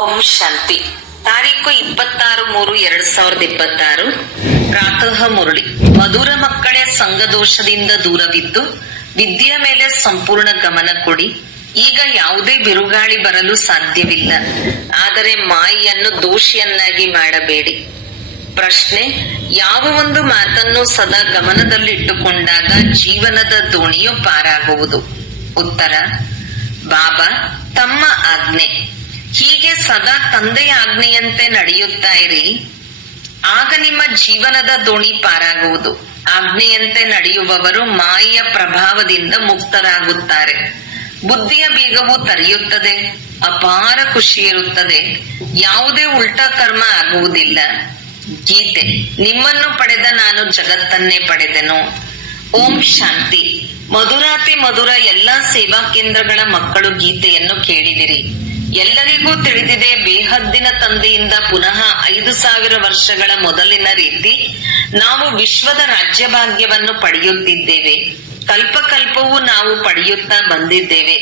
ಓಂ ಶಾಂತಿ. ತಾರೀಕು 26/3/2026 ಪ್ರಾತಃ ಮುರಳಿ. ಮಧುರ ಮಕ್ಕಳೇ, ಸಂಘದೋಷದಿಂದ ದೂರವಿದ್ದು ವಿದ್ಯೆಯ ಮೇಲೆ ಸಂಪೂರ್ಣ ಗಮನ ಕೊಡಿ. ಈಗ ಯಾವುದೇ ಬಿರುಗಾಳಿ ಬರಲು ಸಾಧ್ಯವಿಲ್ಲ, ಆದರೆ ಮಾಯೆಯನ್ನು ದೋಷಿಯನ್ನಾಗಿ ಮಾಡಬೇಡಿ. ಪ್ರಶ್ನೆ: ಯಾವ ಒಂದು ಮಾತನ್ನು ಸದಾ ಗಮನದಲ್ಲಿಟ್ಟುಕೊಂಡಾಗ ಜೀವನದ ದೋಣಿಯು ಪಾರಾಗುವುದು? ಉತ್ತರ: ಬಾಬಾ ತಮ್ಮ ಆಜ್ಞೆ. ಹೀಗೆ ಸದಾ ತಂದೆಯ ಆಜ್ಞೆಯಂತೆ ನಡೆಯುತ್ತಾ ಇರಿ, ಆಗ ನಿಮ್ಮ ಜೀವನದ ದೋಣಿ ಪಾರಾಗುವುದು. ಆಜ್ಞೆಯಂತೆ ನಡೆಯುವವರು ಮಾಯೆಯ ಪ್ರಭಾವದಿಂದ ಮುಕ್ತರಾಗುತ್ತಾರೆ. ಬುದ್ಧಿಯ ಬೀಗವು ತೆರೆಯುತ್ತದೆ, ಅಪಾರ ಖುಷಿ ಇರುತ್ತದೆ, ಯಾವುದೇ ಉಲ್ಟಾ ಕರ್ಮ ಆಗುವುದಿಲ್ಲ. ಗೀತೆ: ನಿಮ್ಮನ್ನು ಪಡೆದ ನಾನು ಜಗತ್ತನ್ನೇ ಪಡೆದೆನು. ಓಂ ಶಾಂತಿ. ಮಧುರಾತಿ ಮಧುರ ಎಲ್ಲಾ ಸೇವಾ ಕೇಂದ್ರಗಳ ಮಕ್ಕಳು ಗೀತೆಯನ್ನು ಕೇಳಿದಿರಿ. ಎಲ್ಲರಿಗೂ ತಿಳಿದಿದೆ, ಬೇಹದ್ದಿನ ತಂದೆಯಿಂದ ಪುನಃ 5,000 ವರ್ಷಗಳ ಮೊದಲಿನ ರೀತಿ ನಾವು ವಿಶ್ವದ ರಾಜ್ಯಭಾಗ್ಯವನ್ನು ಪಡೆಯುತ್ತಿದ್ದೇವೆ. ಕಲ್ಪಕಲ್ಪವೂ ನಾವು ಪಡೆಯುತ್ತಾ ಬಂದಿದ್ದೇವೆ.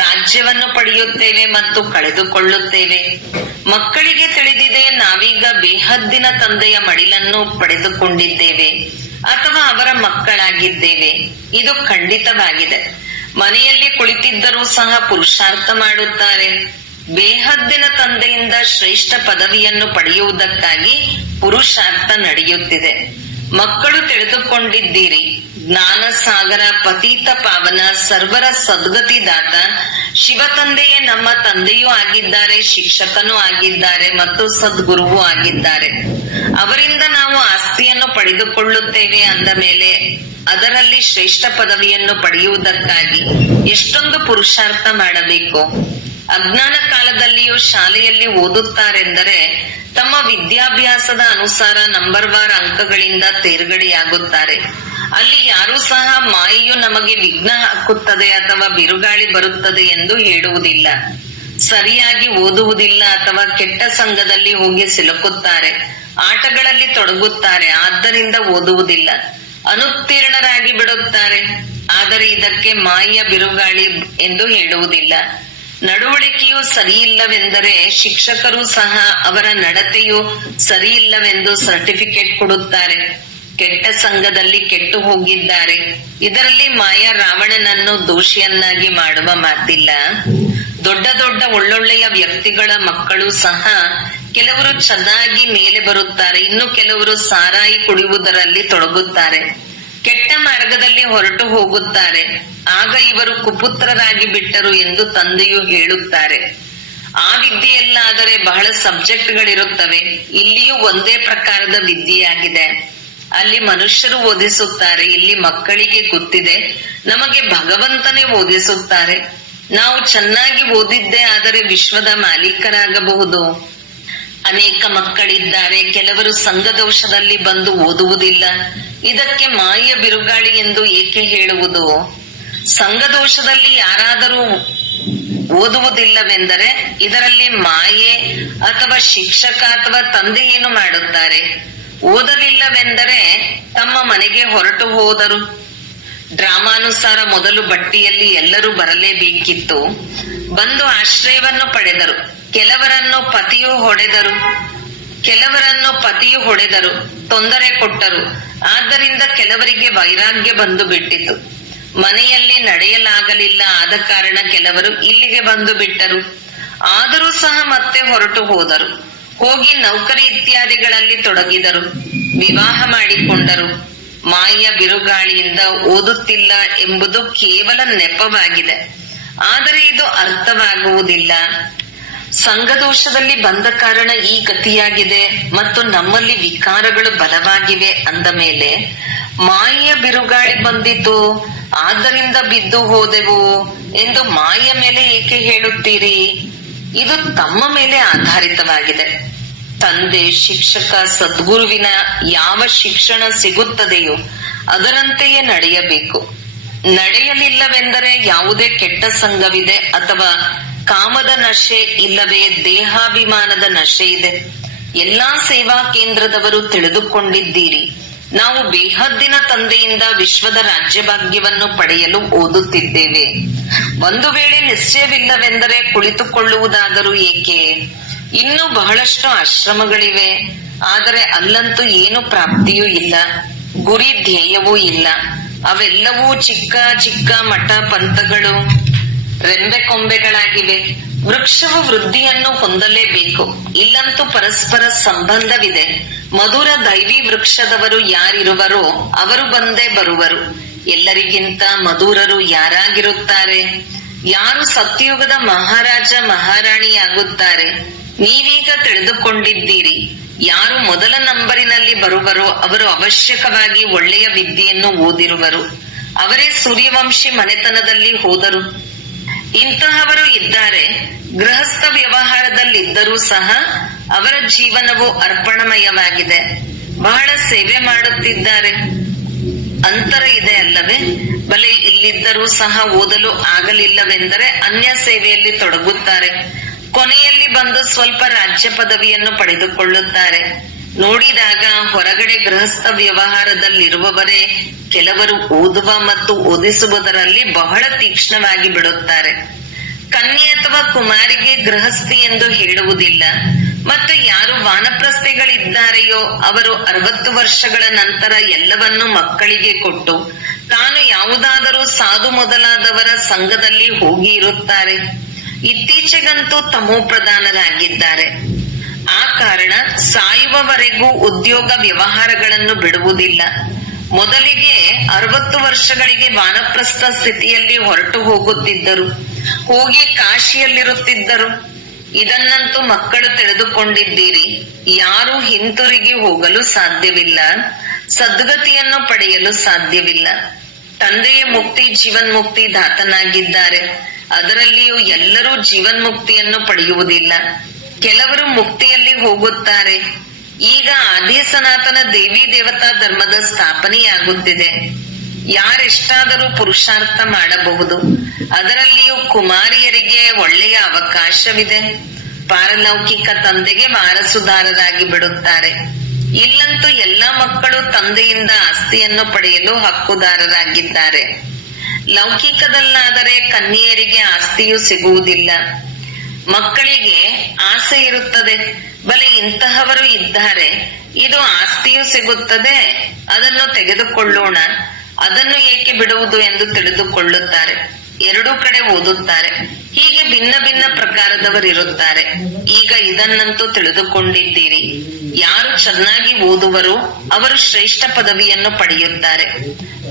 ರಾಜ್ಯವನ್ನು ಪಡೆಯುತ್ತೇವೆ ಮತ್ತು ಕಳೆದುಕೊಳ್ಳುತ್ತೇವೆ. ಮಕ್ಕಳಿಗೆ ತಿಳಿದಿದೆ, ನಾವೀಗ ಬೇಹದ್ದಿನ ತಂದೆಯ ಮಡಿಲನ್ನು ಪಡೆದುಕೊಂಡಿದ್ದೇವೆ ಅಥವಾ ಅವರ ಮಕ್ಕಳಾಗಿದ್ದೇವೆ. ಇದು ಖಂಡಿತವಾಗಿದೆ. ಮನೆಯಲ್ಲಿ ಕುಳಿತಿದ್ದರೂ ಸಹ ಪುರುಷಾರ್ಥ ಮಾಡುತ್ತಾರೆ. ಬೇಹದ್ದಿನ ತಂದೆಯಿಂದ ಶ್ರೇಷ್ಠ ಪದವಿಯನ್ನು ಪಡೆಯುವುದಕ್ಕಾಗಿ ಪುರುಷಾರ್ಥ ನಡೆಯುತ್ತಿದೆ. ಮಕ್ಕಳು ತಿಳಿದುಕೊಂಡಿದ್ದೀರಿ, ಜ್ಞಾನ ಸಾಗರ, ಪತೀತ ಪಾವನ, ಸರ್ವರ ಸದ್ಗತಿದಾತ ಶಿವ ತಂದೆಯೇ ನಮ್ಮ ತಂದೆಯೂ ಆಗಿದ್ದಾರೆ, ಶಿಕ್ಷಕನೂ ಆಗಿದ್ದಾರೆ ಮತ್ತು ಸದ್ಗುರುವೂ ಆಗಿದ್ದಾರೆ. ಅವರಿಂದ ನಾವು ಆಸ್ತಿಯನ್ನು ಪಡೆದುಕೊಳ್ಳುತ್ತೇವೆ ಅಂದ ಮೇಲೆ ಅದರಲ್ಲಿ ಶ್ರೇಷ್ಠ ಪದವಿಯನ್ನು ಪಡೆಯುವುದಕ್ಕಾಗಿ ಎಷ್ಟೊಂದು ಪುರುಷಾರ್ಥ ಮಾಡಬೇಕು. ಅಜ್ಞಾನ ಕಾಲದಲ್ಲಿಯೂ ಶಾಲೆಯಲ್ಲಿ ಓದುತ್ತಾರೆಂದರೆ ತಮ್ಮ ವಿದ್ಯಾಭ್ಯಾಸದ ಅನುಸಾರ ನಂಬರ್ವಾರ್ ಅಂಕಗಳಿಂದ ತೇರ್ಗಡೆಯಾಗುತ್ತಾರೆ. ಅಲ್ಲಿ ಯಾರೂ ಸಹ ಮಾಯೆಯು ನಮಗೆ ವಿಘ್ನ ಹಾಕುತ್ತದೆ ಅಥವಾ ಬಿರುಗಾಳಿ ಬರುತ್ತದೆ ಎಂದು ಹೇಳುವುದಿಲ್ಲ. ಸರಿಯಾಗಿ ಓದುವುದಿಲ್ಲ ಅಥವಾ ಕೆಟ್ಟ ಸಂಘದಲ್ಲಿ ಹೋಗಿ ಸಿಲುಕುತ್ತಾರೆ, ಆಟಗಳಲ್ಲಿ ತೊಡಗುತ್ತಾರೆ, ಆದ್ದರಿಂದ ಓದುವುದಿಲ್ಲ, ಅನುತ್ತೀರ್ಣರಾಗಿ ಬಿಡುತ್ತಾರೆ. ಆದರೆ ಇದಕ್ಕೆ ಮಾಯೆಯ ಬಿರುಗಾಳಿ ಎಂದು ಹೇಳುವುದಿಲ್ಲ. ನಡವಳಿಕೆಯು ಸರಿಯಿಲ್ಲವೆಂದರೆ ಶಿಕ್ಷಕರು ಸಹ ಅವರ ನಡತೆಯು ಸರಿಯಿಲ್ಲವೆಂದು ಸರ್ಟಿಫಿಕೇಟ್ ಕೊಡುತ್ತಾರೆ. ಕೆಟ್ಟ ಸಂಘದಲ್ಲಿ ಕೆಟ್ಟು ಹೋಗಿದ್ದಾರೆ. ಇದರಲ್ಲಿ ಮಾಯಾ ರಾವಣನನ್ನು ದೋಷಿಯನ್ನಾಗಿ ಮಾಡುವ ಮಾತಿಲ್ಲ. ದೊಡ್ಡ ದೊಡ್ಡ ಒಳ್ಳೊಳ್ಳೆಯ ವ್ಯಕ್ತಿಗಳ ಮಕ್ಕಳು ಸಹ ಕೆಲವರು ಚೆನ್ನಾಗಿ ಮೇಲೆ ಬರುತ್ತಾರೆ, ಇನ್ನು ಕೆಲವರು ಸಾರಾಯಿ ಕುಡಿಯುವುದರಲ್ಲಿ ತೊಡಗುತ್ತಾರೆ, ಕೆಟ್ಟ ಮಾರ್ಗದಲ್ಲಿ ಹೊರಟು ಹೋಗುತ್ತಾರೆ. ಆಗ ಇವರು ಕುಪುತ್ರರಾಗಿ ಬಿಟ್ಟರು ಎಂದು ತಂದೆಯು ಹೇಳುತ್ತಾರೆ. ಆ ವಿದ್ಯೆಯಲ್ಲಾದರೆ ಬಹಳ ಸಬ್ಜೆಕ್ಟ್ಗಳಿರುತ್ತವೆ. ಇಲ್ಲಿಯೂ ಒಂದೇ ಪ್ರಕಾರದ ವಿದ್ಯೆಯಾಗಿದೆ. ಅಲ್ಲಿ ಮನುಷ್ಯರು ಓದಿಸುತ್ತಾರೆ, ಇಲ್ಲಿ ಮಕ್ಕಳಿಗೆ ಗೊತ್ತಿದೆ ನಮಗೆ ಭಗವಂತನೇ ಓದಿಸುತ್ತಾರೆ. ನಾವು ಚೆನ್ನಾಗಿ ಓದಿದ್ದೇ ಆದರೆ ವಿಶ್ವದ ಮಾಲೀಕರಾಗಬಹುದು. ಅನೇಕ ಮಕ್ಕಳಿದ್ದಾರೆ, ಕೆಲವರು ಸಂಘದೋಷದಲ್ಲಿ ಬಂದು ಓದುವುದಿಲ್ಲ. ಇದಕ್ಕೆ ಮಾಯೆಯ ಬಿರುಗಾಳಿ ಎಂದು ಏಕೆ ಹೇಳುವುದು? ಸಂಘದೋಷದಲ್ಲಿ ಯಾರಾದರೂ ಓದುವುದಿಲ್ಲವೆಂದರೆ ಇದರಲ್ಲಿ ಮಾಯೆ ಅಥವಾ ಶಿಕ್ಷಕ ಅಥವಾ ತಂದೆ ಏನು ಮಾಡುತ್ತಾರೆ? ಓದಲಿಲ್ಲವೆಂದರೆ ತಮ್ಮ ಮನೆಗೆ ಹೊರಟು ಹೋದರು. ಡ್ರಾಮಾನುಸಾರ ಮೊದಲು ಬಟ್ಟಿಯಲ್ಲಿ ಎಲ್ಲರೂ ಬರಲೇಬೇಕಿತ್ತು. ಬಂದು ಆಶ್ರಯವನ್ನು ಪಡೆದರು. ಕೆಲವರನ್ನು ಪತಿಯು ಹೊಡೆದರು, ತೊಂದರೆ ಕೊಟ್ಟರು. ಆದ್ದರಿಂದ ಕೆಲವರಿಗೆ ವೈರಾಗ್ಯ ಬಂದು ಬಿಟ್ಟಿತು. ಮನೆಯಲ್ಲಿ ನಡೆಯಲಾಗಲಿಲ್ಲ, ಆದ ಕಾರಣ ಕೆಲವರು ಇಲ್ಲಿಗೆ ಬಂದು ಬಿಟ್ಟರು. ಆದರೂ ಸಹ ಮತ್ತೆ ಹೊರಟು ಹೋದರು. ಹೋಗಿ ನೌಕರಿ ಇತ್ಯಾದಿಗಳಲ್ಲಿ ತೊಡಗಿದರು, ವಿವಾಹ ಮಾಡಿಕೊಂಡರು. ಮಾಯೆಯ ಬಿರುಗಾಳಿಯಿಂದ ಓದುತ್ತಿಲ್ಲ ಎಂಬುದು ಕೇವಲ ನೆಪವಾಗಿದೆ, ಆದರೆ ಇದು ಅರ್ಥವಾಗುವುದಿಲ್ಲ. ಸಂಘದೋಷದಲ್ಲಿ ಬಂದ ಕಾರಣ ಈ ಗತಿಯಾಗಿದೆ ಮತ್ತು ನಮ್ಮಲ್ಲಿ ವಿಕಾರಗಳು ಬಲವಾಗಿವೆ ಅಂದ ಮೇಲೆ ಮಾಯೆಯ ಬಿರುಗಾಳಿ ಬಂದಿತು, ಆದ್ದರಿಂದ ಬಿದ್ದು ಹೋದೆವು ಎಂದು ಮಾಯೆಯ ಮೇಲೆ ಏಕೆ ಹೇಳುತ್ತೀರಿ? ಇದು ತಮ್ಮ ಮೇಲೆ ಆಧಾರಿತವಾಗಿದೆ. ತಂದೆ, ಶಿಕ್ಷಕ, ಸದ್ಗುರುವಿನ ಯಾವ ಶಿಕ್ಷಣ ಸಿಗುತ್ತದೆಯೋ ಅದರಂತೆಯೇ ನಡೆಯಬೇಕು. ನಡೆಯಲಿಲ್ಲವೆಂದರೆ ಯಾವುದೇ ಕೆಟ್ಟ ಸಂಘವಿದೆ ಅಥವಾ ಕಾಮದ ನಶೆ ಇಲ್ಲವೇ ದೇಹಾಭಿಮಾನದ ನಶೆ ಇದೆ. ಎಲ್ಲಾ ಸೇವಾ ಕೇಂದ್ರದವರು ತಿಳಿದುಕೊಂಡಿದ್ದೀರಿ, ನಾವು ಬೇಹದ್ದಿನ ತಂದೆಯಿಂದ ವಿಶ್ವದ ರಾಜ್ಯಭಾಗ್ಯವನ್ನು ಪಡೆಯಲು ಓದುತ್ತಿದ್ದೇವೆ. ಒಂದು ವೇಳೆ ನಿಶ್ಚಯವಿಲ್ಲವೆಂದರೆ ಕುಳಿತುಕೊಳ್ಳುವುದಾದರೂ ಏಕೆ? ಇನ್ನು ಬಹಳಷ್ಟು ಆಶ್ರಮಗಳಿವೆ, ಆದರೆ ಅಲ್ಲಂತೂ ಏನು ಪ್ರಾಪ್ತಿಯೂ ಇಲ್ಲ, ಗುರಿ ಧ್ಯೇಯವೂ ಇಲ್ಲ. ಅವೆಲ್ಲವೂ ಚಿಕ್ಕ ಚಿಕ್ಕ ಮಠ ಪಂಥಗಳು, ರೆಂಬೆ ಕೊಂಬೆಗಳಾಗಿವೆ. ವೃಕ್ಷವು ವೃದ್ಧಿಯನ್ನು ಹೊಂದಲೇಬೇಕು, ಇಲ್ಲಂತೂ ಪರಸ್ಪರ ಸಂಬಂಧವಿದೆ. ಮಧುರ ದೈವಿ ವೃಕ್ಷದವರು ಯಾರಿರುವರೋ ಅವರು ಬಂದೇ ಬರುವರು. ಎಲ್ಲರಿಗಿಂತ ಮಧುರರು ಯಾರಾಗಿರುತ್ತಾರೆ? ಯಾರು ಸತ್ಯಯುಗದ ಮಹಾರಾಜ ಮಹಾರಾಣಿಯಾಗುತ್ತಾರೆ? ನೀವೀಗ ತಿಳಿದುಕೊಂಡಿದ್ದೀರಿ. ಯಾರು ಮೊದಲ ನಂಬರಿನಲ್ಲಿ ಬರುವರೋ ಅವರು ಅವಶ್ಯಕವಾಗಿ ಒಳ್ಳೆಯ ವಿದ್ಯೆಯನ್ನು ಓದಿರುವರು. ಅವರೇ ಸೂರ್ಯವಂಶಿ ಮನೆತನದಲ್ಲಿ ಹೋದರು. ಇಂತಹವರು ಇದ್ದಾರೆ. ಗೃಹಸ್ಥ ವ್ಯವಹಾರದಲ್ಲಿದ್ದರೂ ಸಹ ಅವರ ಜೀವನವು ಅರ್ಪಣಮಯವಾಗಿದೆ. ಬಹಳ ಸೇವೆ ಮಾಡುತ್ತಿದ್ದಾರೆ. ಅಂತರ ಇದೆ ಅಲ್ಲವೇ? ಬಲೆ ಇಲ್ಲಿದ್ದರೂ ಸಹ ಓದಲು ಆಗಲಿಲ್ಲವೆಂದರೆ ಅನ್ಯ ಸೇವೆಯಲ್ಲಿ ತೊಡಗುತ್ತಾರೆ. ಕೊನೆಯಲ್ಲಿ ಬಂದು ಸ್ವಲ್ಪ ರಾಜ್ಯ ಪದವಿಯನ್ನು ಪಡೆದುಕೊಳ್ಳುತ್ತಾರೆ. ನೋಡಿದಾಗ ಹೊರಗಡೆ ಗೃಹಸ್ಥ ವ್ಯವಹಾರದಲ್ಲಿರುವವರೇ ಕೆಲವರು ಓದುವ ಮತ್ತು ಓದಿಸುವುದರಲ್ಲಿ ಬಹಳ ತೀಕ್ಷ್ಣವಾಗಿ ಬಿಡುತ್ತಾರೆ. ಕನ್ಯೆ ಅಥವಾ ಕುಮಾರಿಗೆ ಗೃಹಸ್ಥಿ ಎಂದು ಹೇಳುವುದಿಲ್ಲ. ಮತ್ತು ಯಾರು ವಾನಪ್ರಸ್ಥೆಗಳಿದ್ದಾರೆಯೋ ಅವರು 60 ವರ್ಷಗಳ ನಂತರ ಎಲ್ಲವನ್ನೂ ಮಕ್ಕಳಿಗೆ ಕೊಟ್ಟು ತಾನು ಯಾವುದಾದರೂ ಸಾಧು ಮೊದಲಾದವರ ಸಂಘದಲ್ಲಿ ಹೋಗಿ ಇರುತ್ತಾರೆ. ಇತ್ತೀಚೆಗಂತೂ ತಮೋ ಪ್ರಧಾನರಾಗಿದ್ದಾರೆ. ಆ ಕಾರಣ ಸಾಯುವವರೆಗೂ ಉದ್ಯೋಗ ವ್ಯವಹಾರಗಳನ್ನು ಬಿಡುವುದಿಲ್ಲ. ಮೊದಲಿಗೆ 60 ವರ್ಷಗಳಿಗೆ ವಾನಪ್ರಸ್ಥ ಸ್ಥಿತಿಯಲ್ಲಿ ಹೊರಟು ಹೋಗುತ್ತಿದ್ದರು, ಹೋಗಿ ಕಾಶಿಯಲ್ಲಿರುತ್ತಿದ್ದರು. ಇದನ್ನಂತೂ ಮಕ್ಕಳು ತಿಳಿದುಕೊಂಡಿದ್ದೀರಿ. ಯಾರು ಹಿಂತಿರುಗಿ ಹೋಗಲು ಸಾಧ್ಯವಿಲ್ಲ, ಸದ್ಗತಿಯನ್ನು ಪಡೆಯಲು ಸಾಧ್ಯವಿಲ್ಲ. ತಂದೆಯ ಮುಕ್ತಿ ಜೀವನ್ಮುಕ್ತಿ ದಾತನಾಗಿದ್ದಾರೆ. ಅದರಲ್ಲಿಯೂ ಎಲ್ಲರೂ ಜೀವನ್ಮುಕ್ತಿಯನ್ನು ಪಡೆಯುವುದಿಲ್ಲ. ಕೆಲವರು ಮುಕ್ತಿಯಲ್ಲಿ ಹೋಗುತ್ತಾರೆ. ಈಗ ಆದಿ ಸನಾತನ ದೇವಿ ದೇವತಾ ಧರ್ಮದ ಸ್ಥಾಪನೆಯಾಗುತ್ತಿದೆ. ಯಾರೆಷ್ಟಾದರೂ ಪುರುಷಾರ್ಥ ಮಾಡಬಹುದು. ಅದರಲ್ಲಿಯೂ ಕುಮಾರಿಯರಿಗೆ ಒಳ್ಳೆಯ ಅವಕಾಶವಿದೆ. ಪಾರಲೌಕಿಕ ತಂದೆಗೆ ವಾರಸುದಾರರಾಗಿ ಬಿಡುತ್ತಾರೆ. ಇಲ್ಲಂತೂ ಎಲ್ಲಾ ಮಕ್ಕಳು ತಂದೆಯಿಂದ ಆಸ್ತಿಯನ್ನು ಪಡೆಯಲು ಹಕ್ಕುದಾರರಾಗಿದ್ದಾರೆ. ಲೌಕಿಕದಲ್ಲಾದರೆ ಕನ್ಯೆಯರಿಗೆ ಆಸ್ತಿಯು ಸಿಗುವುದಿಲ್ಲ. ಮಕ್ಕಳಿಗೆ ಆಸೆ ಇರುತ್ತದೆ, ಬಲೆ ಇಂತಹವರು ಇದ್ದಾರೆ, ಇದು ಆಸ್ತಿಯು ಸಿಗುತ್ತದೆ, ಅದನ್ನು ತೆಗೆದುಕೊಳ್ಳೋಣ, ಅದನ್ನು ಏಕೆ ಬಿಡುವುದು ಎಂದು ತಿಳಿದುಕೊಳ್ಳುತ್ತಾರೆ. ಎರಡೂ ಕಡೆ ಓದುತ್ತಾರೆ. ಹೀಗೆ ಭಿನ್ನ ಭಿನ್ನ ಪ್ರಕಾರದವರಿರುತ್ತಾರೆ. ಈಗ ಇದನ್ನಂತೂ ತಿಳಿದುಕೊಂಡಿದ್ದೀರಿ. ಯಾರು ಚೆನ್ನಾಗಿ ಓದುವರೋ ಅವರು ಶ್ರೇಷ್ಠ ಪದವಿಯನ್ನು ಪಡೆಯುತ್ತಾರೆ.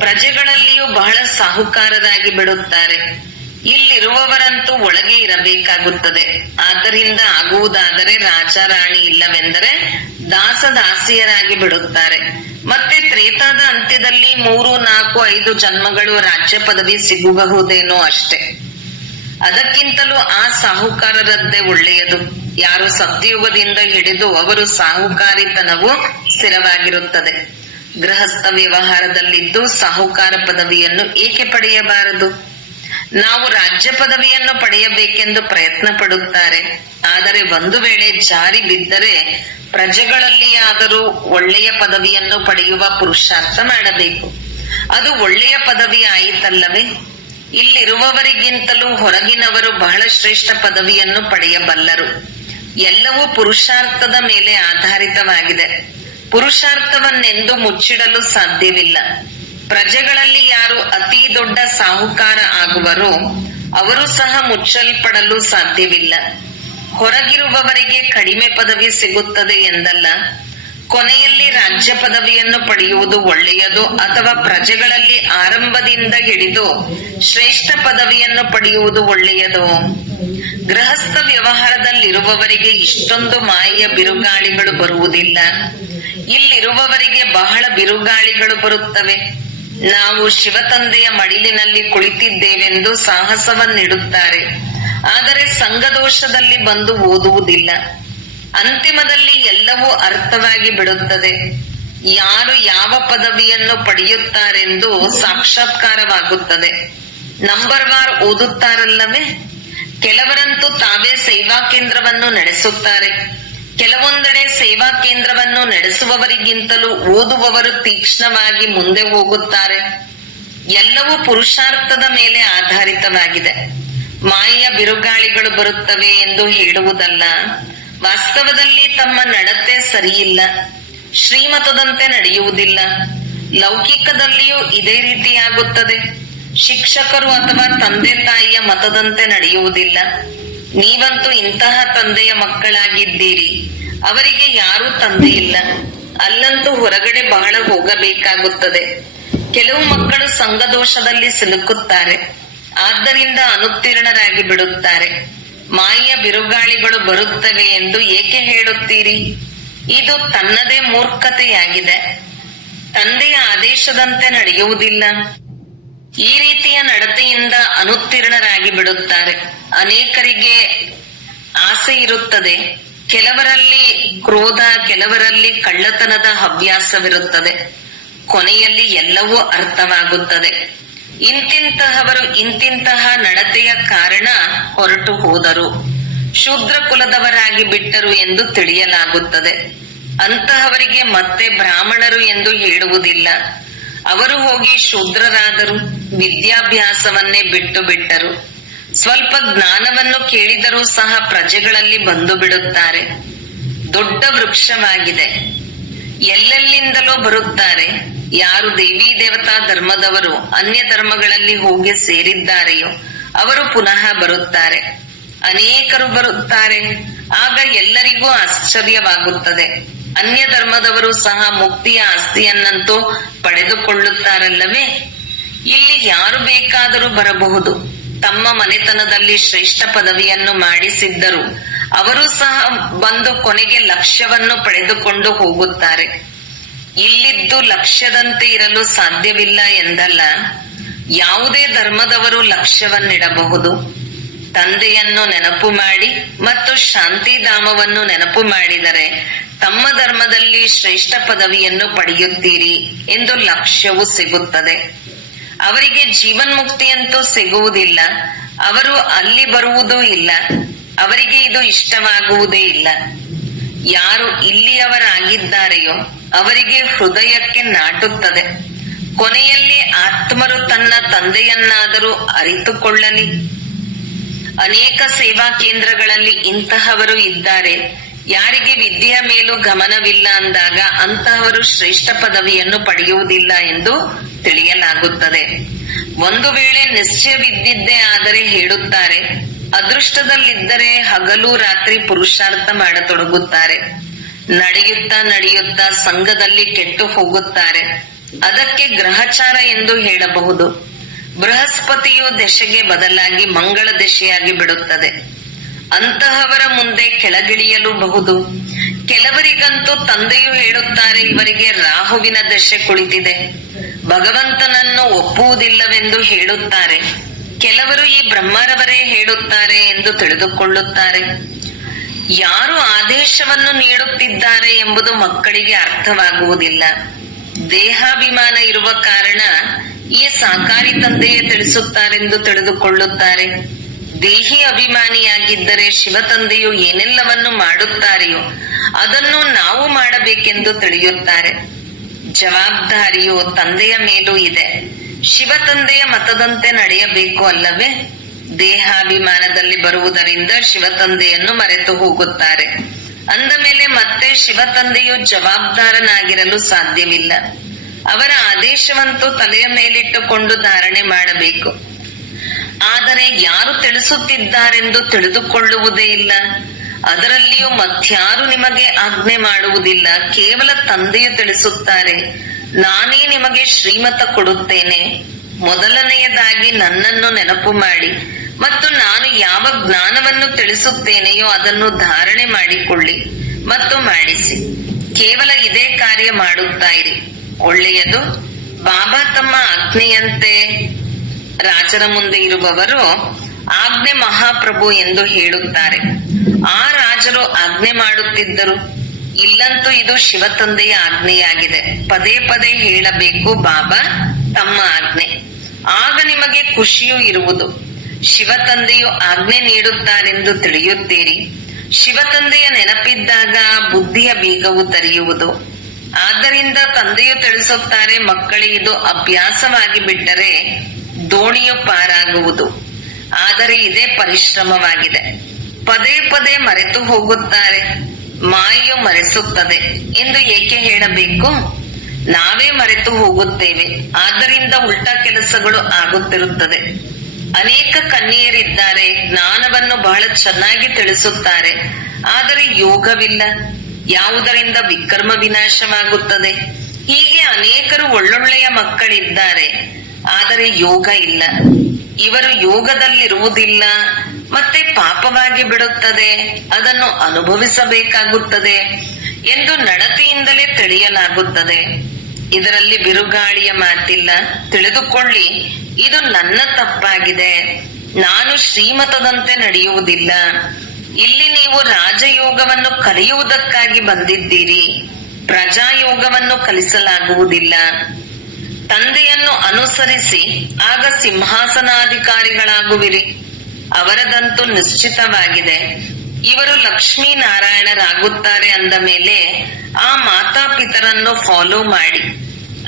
ಪ್ರಜೆಗಳಲ್ಲಿಯೂ ಬಹಳ ಸಾಹುಕಾರರಾಗಿ ಬಿಡುತ್ತಾರೆ. ಇಲ್ಲಿರುವವರಂತೂ ಒಳಗೆ ಇರಬೇಕಾಗುತ್ತದೆ. ಆದ್ದರಿಂದ ಆಗುವುದಾದರೆ ರಾಜ ರಾಣಿ, ಇಲ್ಲವೆಂದರೆ ದಾಸ ದಾಸಿಯರಾಗಿ ಬಿಡುತ್ತಾರೆ. ಮತ್ತೆ ತ್ರೇತಾದ ಅಂತ್ಯದಲ್ಲಿ 3, 4, 5 ಜನ್ಮಗಳು ರಾಜ್ಯ ಪದವಿ ಸಿಗಬಹುದೇನೋ ಅಷ್ಟೇ. ಅದಕ್ಕಿಂತಲೂ ಆ ಸಾಹುಕಾರರದ್ದೇ ಒಳ್ಳೆಯದು. ಯಾರು ಸತ್ಯಯುಗದಿಂದ ಹಿಡಿದು ಅವರು ಸಾಹುಕಾರಿತನವು ಸ್ಥಿರವಾಗಿರುತ್ತದೆ. ಗೃಹಸ್ಥ ವ್ಯವಹಾರದಲ್ಲಿದ್ದು ಸಾಹುಕಾರ ಪದವಿಯನ್ನು ಏಕೆ ಪಡೆಯಬಾರದು? ನಾವು ರಾಜ್ಯ ಪದವಿಯನ್ನು ಪಡೆಯಬೇಕೆಂದು ಪ್ರಯತ್ನ ಪಡುತ್ತಾರೆ. ಆದರೆ ಒಂದು ವೇಳೆ ಜಾರಿ ಬಿದ್ದರೆ ಪ್ರಜೆಗಳಲ್ಲಿಯಾದರೂ ಒಳ್ಳೆಯ ಪದವಿಯನ್ನು ಪಡೆಯುವ ಪುರುಷಾರ್ಥ ಮಾಡಬೇಕು. ಅದು ಒಳ್ಳೆಯ ಪದವಿ ಆಯಿತಲ್ಲವೇ? ಇಲ್ಲಿರುವವರಿಗಿಂತಲೂ ಹೊರಗಿನವರು ಬಹಳ ಶ್ರೇಷ್ಠ ಪದವಿಯನ್ನು ಪಡೆಯಬಲ್ಲರು. ಎಲ್ಲವೂ ಪುರುಷಾರ್ಥದ ಮೇಲೆ ಆಧಾರಿತವಾಗಿದೆ. ಪುರುಷಾರ್ಥವನ್ನೆಂದು ಮುಚ್ಚಿಡಲು ಸಾಧ್ಯವಿಲ್ಲ. ಪ್ರಜೆಗಳಲ್ಲಿ ಯಾರು ಅತಿ ದೊಡ್ಡ ಸಾಹುಕಾರ ಆಗುವರೋ ಅವರು ಸಹ ಮುಚ್ಚಲ್ಪಡಲು ಸಾಧ್ಯವಿಲ್ಲ. ಹೊರಗಿರುವವರಿಗೆ ಕಡಿಮೆ ಪದವಿ ಸಿಗುತ್ತದೆ ಎಂದಲ್ಲ. ಕೊನೆಯಲ್ಲಿ ರಾಜ್ಯ ಪದವಿಯನ್ನು ಪಡೆಯುವುದು ಒಳ್ಳೆಯದು ಅಥವಾ ಪ್ರಜೆಗಳಲ್ಲಿ ಆರಂಭದಿಂದ ಹಿಡಿದು ಶ್ರೇಷ್ಠ ಪದವಿಯನ್ನು ಪಡೆಯುವುದು ಒಳ್ಳೆಯದು? ಗೃಹಸ್ಥ ವ್ಯವಹಾರದಲ್ಲಿರುವವರಿಗೆ ಇಷ್ಟೊಂದು ಮಾಯೆಯ ಬಿರುಗಾಳಿಗಳು ಬರುವುದಿಲ್ಲ. ಇಲ್ಲಿರುವವರಿಗೆ ಬಹಳ ಬಿರುಗಾಳಿಗಳು ಬರುತ್ತವೆ. ನಾವು ಶಿವತಂದೆಯ ಮಡಿಲಿನಲ್ಲಿ ಕುಳಿತಿದ್ದೇವೆಂದು ಸಾಹಸವನ್ನಿಡುತ್ತಾರೆ. ಆದರೆ ಸಂಘದೋಷದಲ್ಲಿ ಬಂದು ಓದುವುದಿಲ್ಲ. ಅಂತಿಮದಲ್ಲಿ ಎಲ್ಲವೂ ಅರ್ಥವಾಗಿ ಬಿಡುತ್ತದೆ. ಯಾರು ಯಾವ ಪದವಿಯನ್ನು ಪಡೆಯುತ್ತಾರೆಂದು ಸಾಕ್ಷಾತ್ಕಾರವಾಗುತ್ತದೆ. Number war ಓದುತ್ತಾರಲ್ಲವೇ? ಕೆಲವರಂತೂ ತಾವೇ ಸೇವಾ ಕೇಂದ್ರವನ್ನು ನಡೆಸುತ್ತಾರೆ. ಕೆಲವೊಂದೆಡೆ ಸೇವಾ ಕೇಂದ್ರವನ್ನು ನಡೆಸುವವರಿಗಿಂತಲೂ ಓದುವವರು ತೀಕ್ಷ್ಣವಾಗಿ ಮುಂದೆ ಹೋಗುತ್ತಾರೆ. ಎಲ್ಲವೂ ಪುರುಷಾರ್ಥದ ಮೇಲೆ ಆಧಾರಿತವಾಗಿದೆ. ಮಾಯೆಯ ಬಿರುಗಾಳಿಗಳು ಬರುತ್ತವೆ ಎಂದು ಹೇಳುವುದಲ್ಲ. ವಾಸ್ತವದಲ್ಲಿ ತಮ್ಮ ನಡತೆ ಸರಿಯಿಲ್ಲ, ಶ್ರೀಮತದಂತೆ ನಡೆಯುವುದಿಲ್ಲ. ಲೌಕಿಕದಲ್ಲಿಯೂ ಇದೇ ರೀತಿಯಾಗುತ್ತದೆ. ಶಿಕ್ಷಕರು ಅಥವಾ ತಂದೆ ತಾಯಿಯ ಮತದಂತೆ ನಡೆಯುವುದಿಲ್ಲ. ನೀವಂತೂ ಇಂತಹ ತಂದೆಯ ಮಕ್ಕಳಾಗಿದ್ದೀರಿ, ಅವರಿಗೆ ಯಾರೂ ತಂದೆ ಇಲ್ಲ. ಅಲ್ಲಂತೂ ಹೊರಗಡೆ ಬಹಳ ಹೋಗಬೇಕಾಗುತ್ತದೆ. ಕೆಲವು ಮಕ್ಕಳು ಸಂಘದೋಷದಲ್ಲಿ ಸಿಲುಕುತ್ತಾರೆ, ಆದ್ದರಿಂದ ಅನುತ್ತೀರ್ಣರಾಗಿ ಬಿಡುತ್ತಾರೆ. ಮಾಯೆಯ ಬಿರುಗಾಳಿಗಳು ಬರುತ್ತವೆ ಎಂದು ಏಕೆ ಹೇಳುತ್ತೀರಿ? ಇದು ತನ್ನದೇ ಮೂರ್ಖತೆಯಾಗಿದೆ. ತಂದೆಯ ಆದೇಶದಂತೆ ನಡೆಯುವುದಿಲ್ಲ. ಈ ರೀತಿಯ ನಡತೆಯಿಂದ ಅನುತ್ತೀರ್ಣರಾಗಿ ಬಿಡುತ್ತಾರೆ. ಅನೇಕರಿಗೆ ಆಸೆ ಇರುತ್ತದೆ, ಕೆಲವರಲ್ಲಿ ಕ್ರೋಧ, ಕೆಲವರಲ್ಲಿ ಕಳ್ಳತನದ ಹವ್ಯಾಸವಿರುತ್ತದೆ. ಕೊನೆಯಲ್ಲಿ ಎಲ್ಲವೂ ಅರ್ಥವಾಗುತ್ತದೆ. ಇಂತಿಂತಹವರು ಇಂತಿಂತಹ ನಡತೆಯ ಕಾರಣ ಹೊರಟು ಹೋದರು, ಶೂದ್ರ ಕುಲದವರಾಗಿ ಬಿಟ್ಟರು ಎಂದು ತಿಳಿಯಲಾಗುತ್ತದೆ. ಅಂತಹವರಿಗೆ ಮತ್ತೆ ಬ್ರಾಹ್ಮಣರು ಎಂದು ಹೇಳುವುದಿಲ್ಲ. ಅವರು ಹೋಗಿ ಶೂದ್ರರಾದರು, ವಿದ್ಯಾಭ್ಯಾಸವನ್ನೇ ಬಿಟ್ಟು ಬಿಟ್ಟರು. ಸ್ವಲ್ಪ ಜ್ಞಾನವನ್ನು ಕೇಳಿದರೂ ಸಹ ಪ್ರಜೆಗಳಲ್ಲಿ ಬಂದು ಬಿಡುತ್ತಾರೆ. ದೊಡ್ಡ ವೃಕ್ಷವಾಗಿದೆ, ಎಲ್ಲೆಲ್ಲಿಂದಲೋ ಬರುತ್ತಾರೆ. ಯಾರು ದೇವಿ ದೇವತಾ ಧರ್ಮದವರು ಅನ್ಯ ಧರ್ಮಗಳಲ್ಲಿ ಹೋಗಿ ಸೇರಿದ್ದಾರೆಯೋ ಅವರು ಪುನಃ ಬರುತ್ತಾರೆ. ಅನೇಕರು ಬರುತ್ತಾರೆ. ಆಗ ಎಲ್ಲರಿಗೂ ಆಶ್ಚರ್ಯವಾಗುತ್ತದೆ. ಅನ್ಯ ಧರ್ಮದವರು ಸಹ ಮುಕ್ತಿಯ ಆಸ್ತಿಯನ್ನಂತೂ ಪಡೆದುಕೊಳ್ಳುತ್ತಾರಲ್ಲವೇ? ಇಲ್ಲಿ ಯಾರು ಬೇಕಾದರೂ ಬರಬಹುದು. ತಮ್ಮ ಮನೆತನದಲ್ಲಿ ಶ್ರೇಷ್ಠ ಪದವಿಯನ್ನು ಮಾಡಿಸಿದ್ದರು ಅವರು ಸಹ ಬಂದು ಕೊನೆಗೆ ಲಕ್ಷ್ಯವನ್ನು ಪಡೆದುಕೊಂಡು ಹೋಗುತ್ತಾರೆ. ಇಲ್ಲಿದ್ದು ಲಕ್ಷ್ಯದಂತೆ ಇರಲು ಸಾಧ್ಯವಿಲ್ಲ ಎಂದಲ್ಲ, ಯಾವುದೇ ಧರ್ಮದವರು ಲಕ್ಷ್ಯವನ್ನಿಡಬಹುದು. ತಂದೆಯನ್ನು ನೆನಪು ಮಾಡಿ ಮತ್ತು ಶಾಂತಿಧಾಮವನ್ನು ನೆನಪು ಮಾಡಿದರೆ ತಮ್ಮ ಧರ್ಮದಲ್ಲಿ ಶ್ರೇಷ್ಠ ಪದವಿಯನ್ನು ಪಡೆಯುತ್ತೀರಿ ಎಂದು ಲಕ್ಷ್ಯವು ಸಿಗುತ್ತದೆ. ಅವರಿಗೆ ಜೀವನ್ಮುಕ್ತಿಯಂತೂ ಸಿಗುವುದಿಲ್ಲ. ಅವರು ಅಲ್ಲಿ ಬರುವುದೂ ಇಲ್ಲ. ಅವರಿಗೆ ಇದು ಇಷ್ಟವಾಗುವುದೇ ಇಲ್ಲ. ಯಾರು ಇಲ್ಲಿಯವರಾಗಿದ್ದಾರೆಯೋ ಅವರಿಗೆ ಹೃದಯಕ್ಕೆ ನಾಟುತ್ತದೆ. ಕೊನೆಯಲ್ಲಿ ಆತ್ಮರು ತನ್ನ ತಂದೆಯನ್ನಾದರೂ ಅರಿತುಕೊಳ್ಳಲಿ. ಅನೇಕ ಸೇವಾ ಕೇಂದ್ರಗಳಲ್ಲಿ ಇಂತಹವರು ಇದ್ದಾರೆ. ಯಾರಿಗೆ ವಿದ್ಯೆಯ ಮೇಲೂ ಗಮನವಿಲ್ಲ ಅಂದಾಗ ಅಂತಹವರು ಶ್ರೇಷ್ಠ ಪದವಿಯನ್ನು ಪಡೆಯುವುದಿಲ್ಲ ಎಂದು ತಿಳಿಯಲಾಗುತ್ತದೆ. ಒಂದು ವೇಳೆ ನಿಶ್ಚಯವಿದ್ದಿದ್ದೇ ಆದರೆ ಹೇಳುತ್ತಾರೆ, ಅದೃಷ್ಟದಲ್ಲಿದ್ದರೆ ಹಗಲು ರಾತ್ರಿ ಪುರುಷಾರ್ಥ ಮಾಡತೊಡಗುತ್ತಾರೆ. ನಡೆಯುತ್ತಾ ಸಂಘದಲ್ಲಿ ಕೆಟ್ಟು ಹೋಗುತ್ತಾರೆ. ಅದಕ್ಕೆ ಗ್ರಹಚಾರ ಎಂದು ಹೇಳಬಹುದು. ಬೃಹಸ್ಪತಿಯು ದೆಶೆಗೆ ಬದಲಾಗಿ ಮಂಗಳ ದೆಶೆಯಾಗಿ ಬಿಡುತ್ತದೆ. ಅಂತಹವರ ಮುಂದೆ ಕೆಳಗಿಳಿಯಲು ಬಹುದು. ಕೆಲವರಿಗಂತೂ ತಂದೆಯು ಹೇಳುತ್ತಾರೆ, ಇವರಿಗೆ ರಾಹುವಿನ ದೆಶೆ ಕುಳಿತಿದೆ, ಭಗವಂತನನ್ನು ಒಪ್ಪುವುದಿಲ್ಲವೆಂದು ಹೇಳುತ್ತಾರೆ. ಕೆಲವರು ಈ ಬ್ರಹ್ಮರವರೇ ಹೇಳುತ್ತಾರೆ ಎಂದು ತಿಳಿದುಕೊಳ್ಳುತ್ತಾರೆ. ಯಾರು ಆದೇಶವನ್ನು ನೀಡುತ್ತಿದ್ದಾರೆ ಎಂಬುದು ಮಕ್ಕಳಿಗೆ ಅರ್ಥವಾಗುವುದಿಲ್ಲ. ದೇಹಾಭಿಮಾನ ಇರುವ ಕಾರಣ ಈ ಸಾಕಾರಿ ತಂದೆಯೇ ತಿಳಿಸುತ್ತಾರೆಂದು ತಿಳಿದುಕೊಳ್ಳುತ್ತಾರೆ. ದೇಹಿ ಅಭಿಮಾನಿಯಾಗಿದ್ದರೆ ಶಿವ ತಂದೆಯು ಏನೆಲ್ಲವನ್ನು ಮಾಡುತ್ತಾರೆಯೋ ಅದನ್ನು ನಾವು ಮಾಡಬೇಕೆಂದು ತಿಳಿಯುತ್ತಾರೆ. ಜವಾಬ್ದಾರಿಯು ತಂದೆಯ ಮೇಲೂ ಇದೆ. ಶಿವ ತಂದೆಯ ಮತದಂತೆ ನಡೆಯಬೇಕು ಅಲ್ಲವೇ? ದೇಹಾಭಿಮಾನದಲ್ಲಿ ಬರುವುದರಿಂದ ಶಿವ ತಂದೆಯನ್ನು ಮರೆತು ಹೋಗುತ್ತಾರೆ. ಅಂದ ಮೇಲೆ ಮತ್ತೆ ಶಿವ ತಂದೆಯು ಜವಾಬ್ದಾರನಾಗಿರಲು ಸಾಧ್ಯವಿಲ್ಲ. ಅವರ ಆದೇಶವಂತೂ ತಲೆಯ ಮೇಲಿಟ್ಟುಕೊಂಡು ಧಾರಣೆ ಮಾಡಬೇಕು. ಆದರೆ ಯಾರು ತಿಳಿಸುತ್ತಿದ್ದಾರೆಂದು ತಿಳಿದುಕೊಳ್ಳುವುದೇ ಇಲ್ಲ. ಅದರಲ್ಲಿಯೂ ಮತ್ಯಾರು ನಿಮಗೆ ಆಜ್ಞೆ ಮಾಡುವುದಿಲ್ಲ. ಕೇವಲ ತಂದೆಯು ತಿಳಿಸುತ್ತಾರೆ, ನಾನೇ ನಿಮಗೆ ಶ್ರೀಮತ ಕೊಡುತ್ತೇನೆ. ಮೊದಲನೆಯದಾಗಿ ನನ್ನನ್ನು ನೆನಪು ಮಾಡಿ ಮತ್ತು ನಾನು ಯಾವ ಜ್ಞಾನವನ್ನು ತಿಳಿಸುತ್ತೇನೆಯೋ ಅದನ್ನು ಧಾರಣೆ ಮಾಡಿಕೊಳ್ಳಿ ಮತ್ತು ಮಾಡಿಸಿ. ಕೇವಲ ಇದೇ ಕಾರ್ಯ ಮಾಡುತ್ತಾ ಇರಿ. ಒಳ್ಳೆಯದು. ಬಾಬಾ ತಮ್ಮ ಆಜ್ಞೆಯಂತೆ ರಾಜರ ಮುಂದೆ ಇರುವವರು ಆಜ್ಞೆ ಮಹಾಪ್ರಭು ಎಂದು ಹೇಳುತ್ತಾರೆ. ಆ ರಾಜರು ಆಜ್ಞೆ ಮಾಡುತ್ತಿದ್ದರು. ಇಲ್ಲಂತೂ ಇದು ಶಿವ ತಂದೆಯ ಆಜ್ಞೆಯಾಗಿದೆ. ಪದೇ ಪದೇ ಹೇಳಬೇಕು, ಬಾಬಾ ತಮ್ಮ ಆಜ್ಞೆ. ಆಗ ನಿಮಗೆ ಖುಷಿಯೂ ಇರುವುದು. ಶಿವ ತಂದೆಯು ಆಜ್ಞೆ ನೀಡುತ್ತಾರೆಂದು ತಿಳಿಯುತ್ತೀರಿ. ಶಿವ ತಂದೆಯ ನೆನಪಿದ್ದಾಗ ಬುದ್ಧಿಯ ಬೀಗವು ತೆರೆಯುವುದು. ಆದ್ದರಿಂದ ತಂದೆಯು ತಿಳಿಸುತ್ತಾರೆ, ಮಕ್ಕಳಿಗೆ ಇದು ಅಭ್ಯಾಸವಾಗಿ ಬಿಟ್ಟರೆ ದೋಣಿಯು ಪಾರಾಗುವುದು. ಆದರೆ ಇದೇ ಪರಿಶ್ರಮವಾಗಿದೆ. ಪದೇ ಪದೇ ಮರೆತು ಹೋಗುತ್ತಾರೆ. ಮಾಯೆಯು ಮರೆಸುತ್ತದೆ ಎಂದು ಏಕೆ ಹೇಳಬೇಕು? ನಾವೇ ಮರೆತು ಹೋಗುತ್ತೇವೆ. ಆದ್ದರಿಂದ ಉಲ್ಟಾ ಕೆಲಸಗಳು ಆಗುತ್ತಿರುತ್ತದೆ. ಅನೇಕ ಕನ್ಯೆಯರಿದ್ದಾರೆ, ಜ್ಞಾನವನ್ನು ಬಹಳ ಚೆನ್ನಾಗಿ ತಿಳಿಸುತ್ತಾರೆ, ಆದರೆ ಯೋಗವಿಲ್ಲ. ಯಾವುದರಿಂದ ವಿಕರ್ಮ ವಿನಾಶವಾಗುತ್ತದೆ. ಹೀಗೆ ಅನೇಕರು ಒಳ್ಳೊಳ್ಳೆಯ ಮಕ್ಕಳಿದ್ದಾರೆ, ಆದರೆ ಯೋಗ ಇಲ್ಲ. ಇವರು ಯೋಗದಲ್ಲಿರುವುದಿಲ್ಲ, ಮತ್ತೆ ಪಾಪವಾಗಿ ಬಿಡುತ್ತದೆ, ಅದನ್ನು ಅನುಭವಿಸಬೇಕಾಗುತ್ತದೆ ಎಂದು ನಡತೆಯಿಂದಲೇ ತಿಳಿಯಲಾಗುತ್ತದೆ. ಇದರಲ್ಲಿ ಬಿರುಗಾಳಿಯ ಮಾತಿಲ್ಲ. ತಿಳಿದುಕೊಳ್ಳಿ, ಇದು ನನ್ನ ತಪ್ಪಾಗಿದೆ. ನಾನು ಶ್ರೀಮತದಂತೆ ನಡೆಯುವುದಿಲ್ಲ. ಇಲ್ಲಿ ನೀವು ರಾಜಯೋಗವನ್ನು ಕಲಿಯುವುದಕ್ಕಾಗಿ ಬಂದಿದ್ದೀರಿ, ಪ್ರಜಾಯೋಗವನ್ನು ಕಲಿಸಲಾಗುವುದಿಲ್ಲ. ತಂದೆಯನ್ನು ಅನುಸರಿಸಿ, ಆಗ ಸಿಂಹಾಸನಾಧಿಕಾರಿಗಳಾಗುವಿರಿ. ಅವರದಂತೂ ನಿಶ್ಚಿತವಾಗಿದೆ. ಇವರು ಲಕ್ಷ್ಮೀನಾರಾಯಣರಾಗುತ್ತಾರೆ ಅಂದ ಮೇಲೆ ಆ ಮಾತಾಪಿತರನ್ನು ಫಾಲೋ ಮಾಡಿ.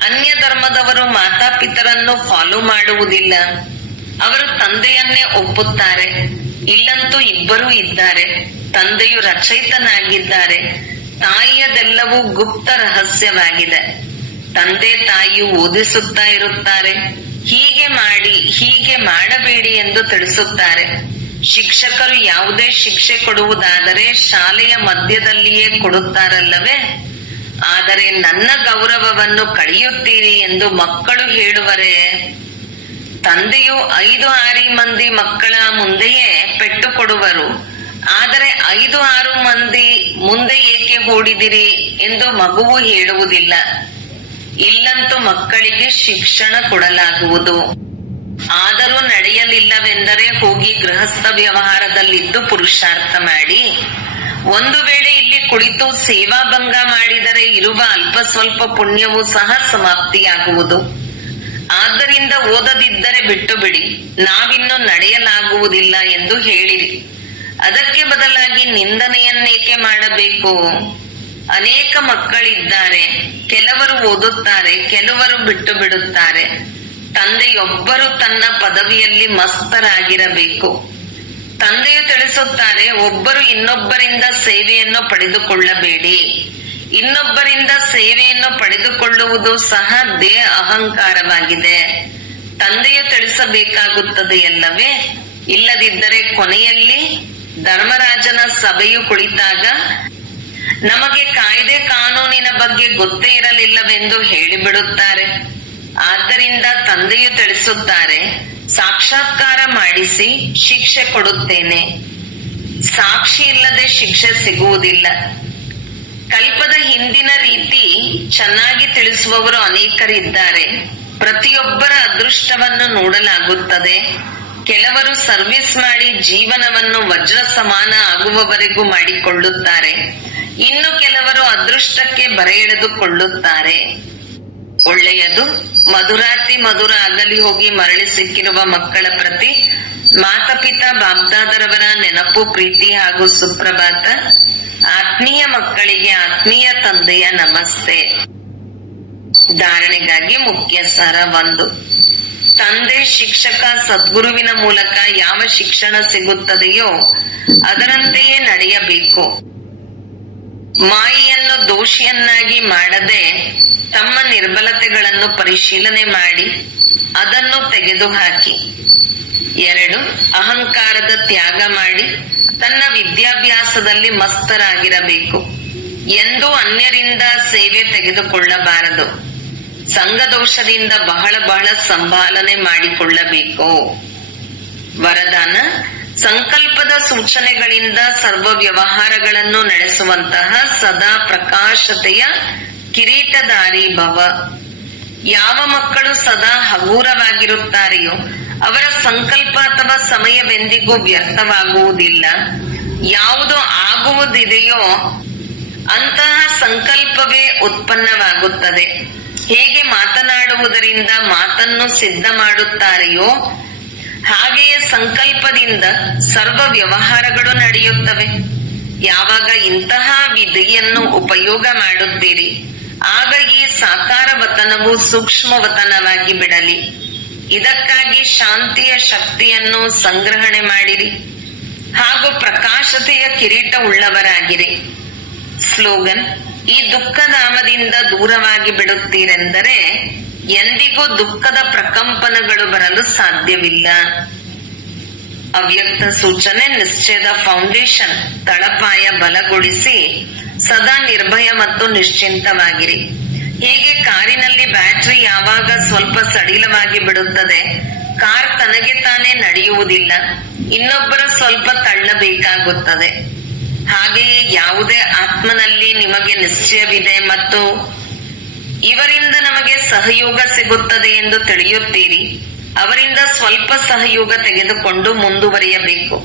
ಅನ್ಯ ಧರ್ಮದವರು ಮಾತಾಪಿತರನ್ನು ಫಾಲೋ ಮಾಡುವುದಿಲ್ಲ. ಅವರು ತಂದೆಯನ್ನೇ ಒಪ್ಪುತ್ತಾರೆ. ಇಲ್ಲಂತೂ ಇಬ್ಬರೂ ಇದ್ದಾರೆ. ತಂದೆಯು ರಚಯಿತನಾಗಿದ್ದಾರೆ, ತಾಯಿಯದೆಲ್ಲವೂ ಗುಪ್ತ ರಹಸ್ಯವಾಗಿದೆ. ತಂದೆ ತಾಯಿಯು ಓದಿಸುತ್ತಾ ಇರುತ್ತಾರೆ, ಹೀಗೆ ಮಾಡಿ, ಹೀಗೆ ಮಾಡಬೇಡಿ ಎಂದು ತಿಳಿಸುತ್ತಾರೆ. ಶಿಕ್ಷಕರು ಯಾವುದೇ ಶಿಕ್ಷೆ ಕೊಡುವುದಾದರೆ ಶಾಲೆಯ ಮಧ್ಯದಲ್ಲಿಯೇ ಕೊಡುತ್ತಾರಲ್ಲವೇ? ಆದರೆ ನನ್ನ ಗೌರವವನ್ನು ಕಳೆಯುತ್ತೀರಿ ಎಂದು ಮಕ್ಕಳು ಹೇಳುವರೇ? ತಂದೆಯು 5-6 ಮಂದಿ ಮಕ್ಕಳ ಮುಂದೆಯೇ ಪೆಟ್ಟು ಕೊಡುವರು, ಆದರೆ 5-6 ಮಂದಿ ಮುಂದೆ ಏಕೆ ಹೂಡಿದಿರಿ ಎಂದು ಮಗುವು ಹೇಳುವುದಿಲ್ಲ. ಇಲ್ಲಂತೂ ಮಕ್ಕಳಿಗೆ ಶಿಕ್ಷಣ ಕೊಡಲಾಗುವುದು. ಆದರೂ ನಡೆಯಲಿಲ್ಲವೆಂದರೆ ಹೋಗಿ ಗೃಹಸ್ಥ ವ್ಯವಹಾರದಲ್ಲಿದ್ದು ಪುರುಷಾರ್ಥ ಮಾಡಿ. ಒಂದು ವೇಳೆ ಇಲ್ಲಿ ಕುಳಿತು ಸೇವಾಭಂಗ ಮಾಡಿದರೆ ಇರುವ ಅಲ್ಪ ಸ್ವಲ್ಪ ಪುಣ್ಯವೂ ಸಹ ಸಮಾಪ್ತಿಯಾಗುವುದು. ಆದ್ದರಿಂದ ಓದದಿದ್ದರೆ ಬಿಟ್ಟು ಬಿಡಿ, ನಾವಿನ್ನು ನಡೆಯಲಾಗುವುದಿಲ್ಲ ಎಂದು ಹೇಳಿರಿ. ಅದಕ್ಕೆ ಬದಲಾಗಿ ನಿಂದನೆಯನ್ನೇಕೆ ಮಾಡಬೇಕು? ಅನೇಕ ಮಕ್ಕಳಿದ್ದಾರೆ, ಕೆಲವರು ಓದುತ್ತಾರೆ, ಕೆಲವರು ಬಿಟ್ಟು ಬಿಡುತ್ತಾರೆ. ತಂದೆಯೊಬ್ಬರು ತನ್ನ ಪದವಿಯಲ್ಲಿ ಮಸ್ತರಾಗಿರಬೇಕು. ತಂದೆಯು ತಿಳಿಸುತ್ತಾರೆ, ಒಬ್ಬರು ಇನ್ನೊಬ್ಬರಿಂದ ಸೇವೆಯನ್ನು ಪಡೆದುಕೊಳ್ಳಬೇಡಿ. ಇನ್ನೊಬ್ಬರಿಂದ ಸೇವೆಯನ್ನು ಪಡೆದುಕೊಳ್ಳುವುದು ಸಹ ದೇಹ ಅಹಂಕಾರವಾಗಿದೆ. ತಂದೆಯು ತಿಳಿಸಬೇಕಾಗುತ್ತದೆಯಲ್ಲವೇ? ಇಲ್ಲದಿದ್ದರೆ ಕೊನೆಯಲ್ಲಿ ಧರ್ಮರಾಜನ ಸಭೆಯು ಕುಳಿತಾಗ ನಮಗೆ ಕಾಯ್ದೆ ಕಾನೂನಿನ ಬಗ್ಗೆ ಗೊತ್ತೇ ಇರಲಿಲ್ಲವೆಂದು ಹೇಳಿಬಿಡುತ್ತಾರೆ. ಆದ್ದರಿಂದ ತಂದೆಯು ತಿಳಿಸುತ್ತಾರೆ, ಸಾಕ್ಷಾತ್ಕಾರ ಮಾಡಿಸಿ ಶಿಕ್ಷೆ ಕೊಡುತ್ತೇನೆ. ಸಾಕ್ಷಿ ಇಲ್ಲದೆ ಶಿಕ್ಷೆ ಸಿಗುವುದಿಲ್ಲ. ಕಲ್ಪದ ಹಿಂದಿನ ರೀತಿ ಚೆನ್ನಾಗಿ ತಿಳಿಸುವವರು ಅನೇಕರಿದ್ದಾರೆ. ಪ್ರತಿಯೊಬ್ಬರ ಅದೃಷ್ಟವನ್ನು ನೋಡಲಾಗುತ್ತದೆ. ಕೆಲವರು ಸರ್ವಿಸ್ ಮಾಡಿ ಜೀವನವನ್ನು ವಜ್ರ ಸಮಾನ ಆಗುವವರೆಗೂ ಮಾಡಿಕೊಳ್ಳುತ್ತಾರೆ. ಇನ್ನು ಕೆಲವರು ಅದೃಷ್ಟಕ್ಕೆ ಬರೆ ಎಳೆದುಕೊಳ್ಳುತ್ತಾರೆ. ಒಳ್ಳೆಯದು. ಮಧುರಾತಿ ಮಧುರ ಆಗಲಿ ಹೋಗಿ ಮರಳಿ ಸಿಕ್ಕಿರುವ ಮಕ್ಕಳ ಪ್ರತಿ ಮಾತಾಪಿತಾ ಬಾಬ್ದಾದರವರ ನೆನಪು, ಪ್ರೀತಿ ಹಾಗೂ ಸುಪ್ರಭಾತ. ಆತ್ಮೀಯ ಮಕ್ಕಳಿಗೆ ಆತ್ಮೀಯ ತಂದೆಯ ನಮಸ್ತೆ. ಧಾರಣೆಗಾಗಿ ಮುಖ್ಯ ಸಾರ 1. ತಂದೆ, ಶಿಕ್ಷಕ, ಸದ್ಗುರುವಿನ ಮೂಲಕ ಯಾವ ಶಿಕ್ಷಣ ಸಿಗುತ್ತದೆಯೋ ಅದರಂತೆಯೇ ನಡೆಯಬೇಕು. ಮಾಯೆಯನ್ನು ದೋಷಿಯನ್ನಾಗಿ ಮಾಡದೆ ತಮ್ಮ ನಿರ್ಬಲತೆಗಳನ್ನು ಪರಿಶೀಲನೆ ಮಾಡಿ ಅದನ್ನು ತೆಗೆದುಹಾಕಿ. 2. ಅಹಂಕಾರದ ತ್ಯಾಗ ಮಾಡಿ ತನ್ನ ವಿದ್ಯಾಭ್ಯಾಸದಲ್ಲಿ ಮಸ್ತರಾಗಿರಬೇಕು. ಎಂದೂ ಅನ್ಯರಿಂದ ಸೇವೆ ತೆಗೆದುಕೊಳ್ಳಬಾರದು. ಸಂಘದೋಷದಿಂದ ಬಹಳ ಬಹಳ ಸಂಭಾಲನೆ ಮಾಡಿಕೊಳ್ಳಬೇಕು. ವರದಾನ: ಸಂಕಲ್ಪದ ಸೂಚನೆಗಳಿಂದ ಸರ್ವ ವ್ಯವಹಾರಗಳನ್ನು ನಡೆಸುವಂತಹ ಸದಾ ಪ್ರಕಾಶತೆಯ ಕಿರೀಟಧಾರಿ ಭವ. ಯಾವ ಮಕ್ಕಳು ಸದಾ ಹಗೂರವಾಗಿರುತ್ತಾರೆಯೋ ಅವರ ಸಂಕಲ್ಪ ಅಥವಾ ಸಮಯವೆಂದಿಗೂ ವ್ಯರ್ಥವಾಗುವುದಿಲ್ಲ. ಯಾವುದು ಆಗುವುದಿದೆಯೋ ಅಂತಹ ಸಂಕಲ್ಪವೇ ಉತ್ಪನ್ನವಾಗುತ್ತದೆ. ಹೇಗೆ ಮಾತನಾಡುವುದರಿಂದ ಮಾತನ್ನು ಸಿದ್ಧ ಮಾಡುತ್ತಾರೆಯೋ ಹಾಗೆಯೇ ಸಂಕಲ್ಪದಿಂದ ಸರ್ವ ವ್ಯವಹಾರಗಳು ನಡೆಯುತ್ತವೆ. ಯಾವಾಗ ಇಂತಹ ವಿಧಿಯನ್ನು ಉಪಯೋಗ ಮಾಡುತ್ತೀರಿ ಆಗ ಈ ಸಾಕಾರ ವತನವು ಸೂಕ್ಷ್ಮ ವತನವಾಗಿ ಬಿಡಲಿ. ಇದಕ್ಕಾಗಿ ಶಾಂತಿಯ ಶಕ್ತಿಯನ್ನು ಸಂಗ್ರಹಣೆ ಮಾಡಿರಿ. ಹಾಗೂ ಪ್ರಕಾಶತೆಯ ಕಿರೀಟ ಉಳ್ಳವರಾಗಿರಿ. ಸ್ಲೋಗನ್: ಈ ದುಃಖಧಾಮದಿಂದ ದೂರವಾಗಿ ಬಿಡುತ್ತೀರೆಂದರೆ ಎಂದಿಗೂ ದುಃಖದ ಪ್ರಕಂಪನಗಳು ಬರಲು ಸಾಧ್ಯವಿಲ್ಲ. ಅವ್ಯಕ್ತ ಸೂಚನೆ: ನಿಶ್ಚಯದ ಫೌಂಡೇಶನ್ ತಳಪಾಯ ಬಲಗೊಳಿಸಿ ಸದಾ ನಿರ್ಭಯ ಮತ್ತು ನಿಶ್ಚಿಂತವಾಗಿರಿ. ಹೀಗೆ ಕಾರಿನಲ್ಲಿ ಬ್ಯಾಟರಿ ಯಾವಾಗ ಸ್ವಲ್ಪ ಸಡಿಲವಾಗಿ ಬಿಡುತ್ತದೆ, ಕಾರ್ ತನಗೆ ತಾನೇ ನಡೆಯುವುದಿಲ್ಲ, ಇನ್ನೊಬ್ಬರು ಸ್ವಲ್ಪ ತಳ್ಳಬೇಕಾಗುತ್ತದೆ. ಹಾಗೆಯೇ ಯಾವುದೇ ಆತ್ಮನಲ್ಲಿ ನಿಮಗೆ ನಿಶ್ಚಯವಿದೆ ಮತ್ತು ಇವರಿಂದ ನಮಗೆ ಸಹಯೋಗ ಸಿಗುತ್ತದೆ ಎಂದು ತಿಳಿಯುತ್ತೀರಿ, ಅವರಿಂದ ಸ್ವಲ್ಪ ಸಹಯೋಗ ತೆಗೆದುಕೊಂಡು ಮುಂದುವರಿಯಬೇಕು.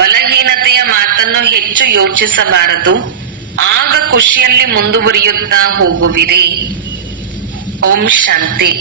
ಬಲಹೀನತೆಯ ಮಾತನ್ನು ಹೆಚ್ಚು ಯೋಚಿಸಬಾರದು, ಆಗ ಖುಷಿಯಲ್ಲಿ ಮುಂದುವರಿಯುತ್ತಾ ಹೋಗುವಿರಿ. ಓಂ ಶಾಂತಿ.